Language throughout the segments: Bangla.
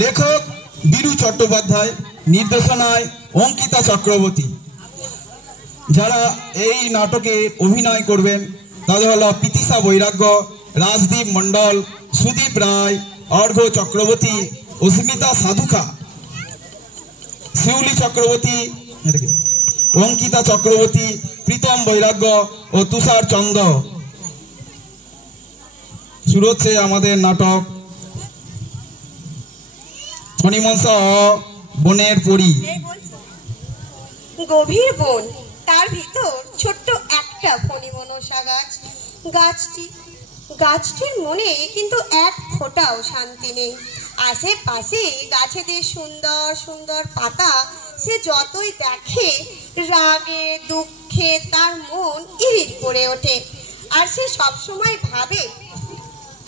লেখক বীরু চট্টোপাধ্যায়, নির্দেশনায় অঙ্কিতা চক্রবর্তী। যারা এই নাটকে অভিনয় করবেন তাদের হল পিতিশা বৈরাগ্য, রাজদীপ মণ্ডল, সুদীপ রায়, অর্ঘ্য চক্রবর্তী, অস্মিতা সাধুখা, শিউলি চক্রবর্তী, অঙ্কিতা চক্রবর্তী, প্রীতম বৈরাগ্য ও তুষার চন্দ্র। শুরু হচ্ছে আমাদের নাটক ফণিমনসা ও বনের পরী। গভীর বন, তার ভিতর ছোট্ট একটা ফণিমনসা গাছ। গাছটির মনে কিন্তু এক ফোঁটাও শান্তি নেই। আশেপাশে গাছেদের সুন্দর সুন্দর পাতা সে যতই দেখে রাগে দুঃখে তার মন ইরিট করে ওঠে। আর সে সবসময় ভাবে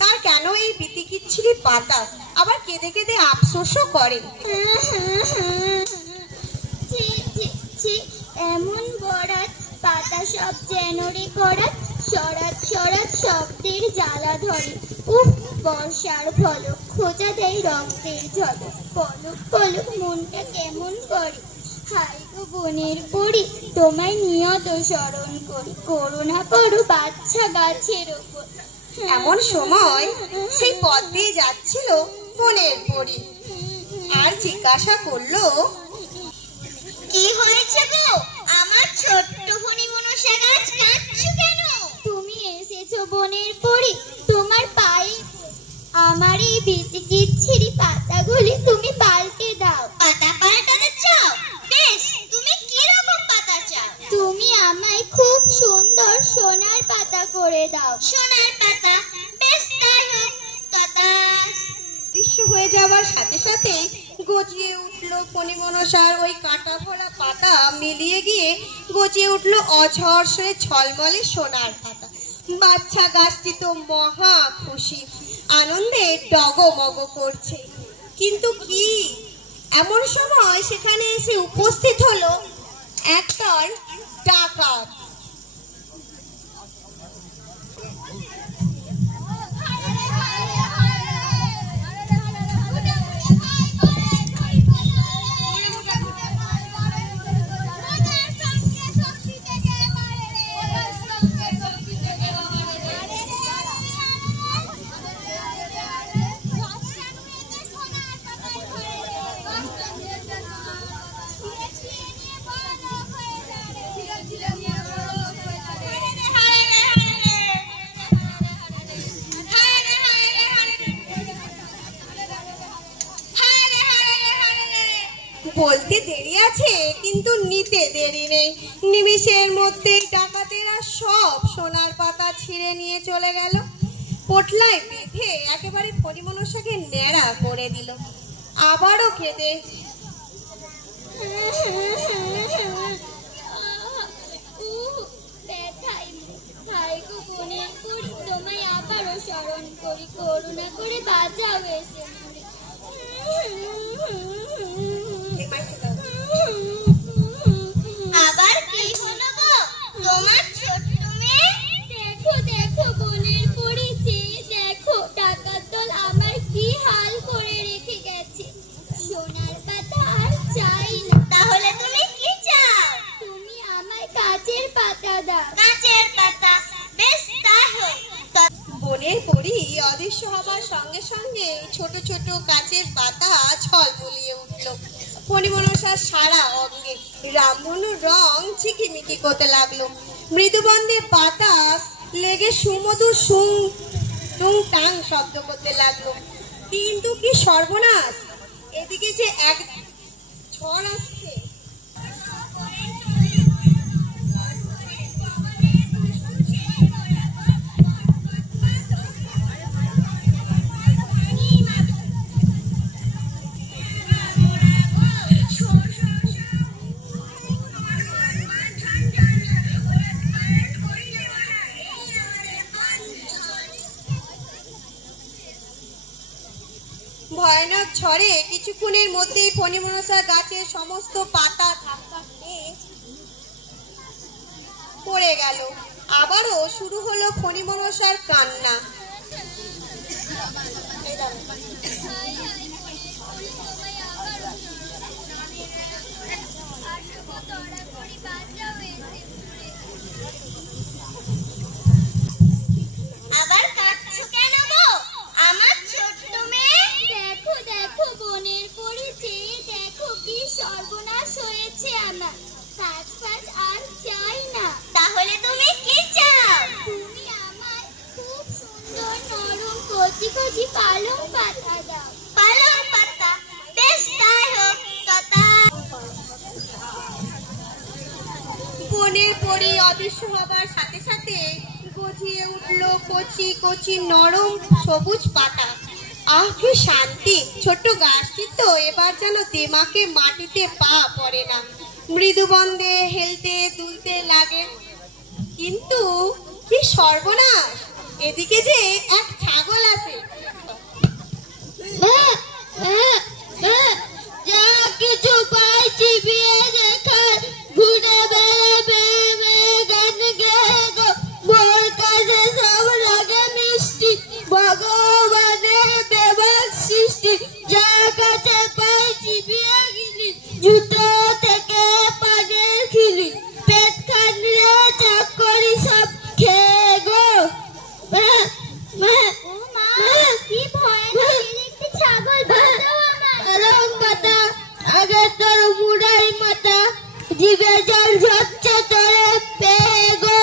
তার কেন এই বিতিকিচ্ছিরি পাতা, আবার কেঁদে কেঁদে আফসোসও করে। এমন বরাত, পাতা সব জেনরে করাত, সরাত সরাত শব্দের জ্বালা ধরে। উফ, বর্ষার ফলক খোঁজা দেয় রক্তের ঝলক। পলক পলক মনটা কেমন করে। হাই গো বনের পরী, তোমায় নিয়ত স্মরণ করি, করুণা করো বাচ্চা গাছের ওপর। এমন সময় সেই পথ দিয়ে যাচ্ছিল বনের পরী, আর জিজ্ঞাসা করলো, কি হয়েছে গো আমার ছোট্ট ফণিমনসা গাছ, কাঁদছো কেন? তুমি এসেছো বনের পরী, তোমার পায়ে আমার এই বিতিকিচ্ছিরি পাতাগুলি তুমি পাল্টে দাও। পাতা পাল্টাতে চাও? বেশ, তুমি কি রকম পাতা চাও? তুমি আমায় খুব সুন্দর সোনার পাতা করে দাও। সোনার পাতা? বেশ, তাই হোক। দৃশ্য হয়ে যাওয়ার সাথে সাথে গজিয়ে উঠলো ফণিমনসার ওই কাঁটা ভরা পাতা মিলিয়ে গিয়ে গজিয়ে উঠলো অঝরসে ছলমলে সোনার পাতা। বাচ্চা গাছটি তো মহা খুশি, আনন্দে ডগমগ করছে। কিন্তু কি, এমন সময় সেখানে এসে উপস্থিত হলো একদল ডাকাত। বলতে দেরি আছে, কিন্তু নিতে দেরি নেই। নিমিষের মধ্যে ডাকাতেরা সব সোনার পাতা ছিঁড়ে নিয়ে চলে গেল। পোটলায় বেঁধে একেবারে ফণিমনসাকে ন্যাড়া করে দিল। আবারও কেঁদে, তোমায় আবারও স্মরণ করি, করুণা করে বাঁচাও এসে। আবার কি হলো গো তোমার ছোট্ট মেয়ে? দেখো দেখো বনের পরীতে, দেখো ডাকাত দল আমার কি হাল করে রেখে গেছে। সোনার পাতা আর চাই না। তাহলে তুমি কি চাও? তুমি আমায় কাচের পাতা দাও। কাচের পাতা? বেশ, তাই হোক। বনের পরী অদৃশ্য হবার সঙ্গে সঙ্গে ছোট ছোট কাচের পাতা ছলবলিয়ে উঠল ফণিমনসার সারা অঙ্গে। রামধনুর রং ঝিকিমিকি করতে লাগলো। মৃদুবন্ধে বাতাস লেগে সুমধুর সুং টুং টাং শব্দ করতে লাগলো। কিন্তু কি সর্বনাশ, এদিকে যে এক ঝড় আসছে। ভয়ানক ঝড়ে কিছুক্ষণের মধ্যেই ফণিমনসা গাছের সমস্ত পাতা ধাক্কা খেয়ে পড়ে গেল। আবারও শুরু হলো ফণিমনসার কান্না। অদৃশ্য হবার সাথে সাথে গজিয়ে উঠল কচি কচি নরম সবুজ পাতা। আহ কি শান্তি! ছোট্ট গাছটি তো এবার যেন দেমাকে মাটিতে পা পড়ে না, মৃদুবন্ধে হেলতে দুলতে লাগে। কিন্তু কি সর্বনাশ! এদিকে যে এক ছাগল আছে। যা কিছু পাইছি বিয়ে দেখার ঘুরে বেড়াবে গান গেয়ে গো, মোর কাছে সব লাগে মিষ্টি, ভগবানের বেবাক সৃষ্টি। যার কাছে পাইছি বিয়ে গিলি, জুতো থেকে পানের খিলি, পেট খালিয়ে চাকরি সব খেয়ে গো। কি ভয়ানক একটি ছাগল! আগে তোর মুড়াই মাথা, জিভে জল ঝরছে তোরে পেয়ে গো।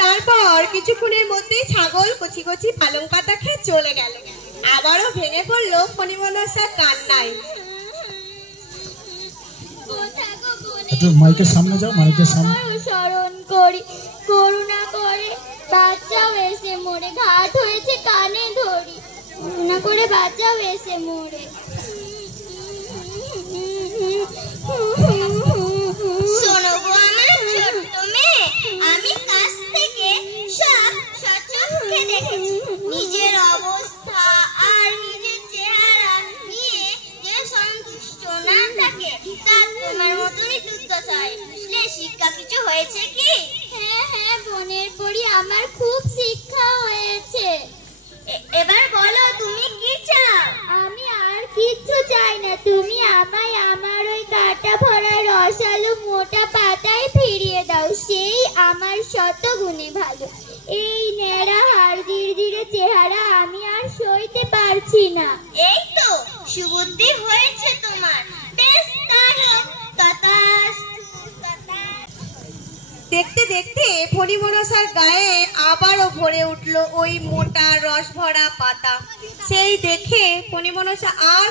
তারপর কিছুক্ষণের মধ্যেই ছাগল কচি কচি পালং পাতা খেয়ে চলে গেল। আবারও ভেঙে পড়ল ফণিমনসার কান্নায়। মাইকের সামনে যাও, মাইকের সামনে। স্মরণ করি, করুণা করে বাচ্চাও এসে মরে, ঘাট হয়েছে কানে ধরি, করুণা করে বাচ্চাও এসে মরে। শোনো গো আমার ছোট্ট মেয়ে, আমি কাছ থেকে সব সচক্ষে দেখেছি। নিজের অবস্থা আর নিজের চেহারা নিয়ে যে সন্তুষ্ট না থাকে, তার তোমার মতোই দুর্দশায়। বুঝলে শিক্ষা কিছু হয়েছে কি? হ্যাঁ হ্যাঁ বোনের পড়ি, আমার খুব শিক্ষা হয়েছে। এবার বলো তুমি কি চাও? আমি আর কিচ্ছু চাই না, তুমি আমায় আমার ওই কাঁটা ভরা রসালো মোটা পাতায় ফিরিয়ে দাও, সেই আমার শত গুণে ভালো। এই ন্যাড়া হাড় দিড়দিড়ে চেহারা আমি আর সইতে পারছি না। এই তো সুবুদ্ধি হয়েছে তোমার, বেশ তাই হোক। দেখতে দেখতে ফণিমনসার গায়ে আবারও ভরে উঠল ওই মোটা রস ভরা পাতা। সেই দেখে ফণিমনসা আর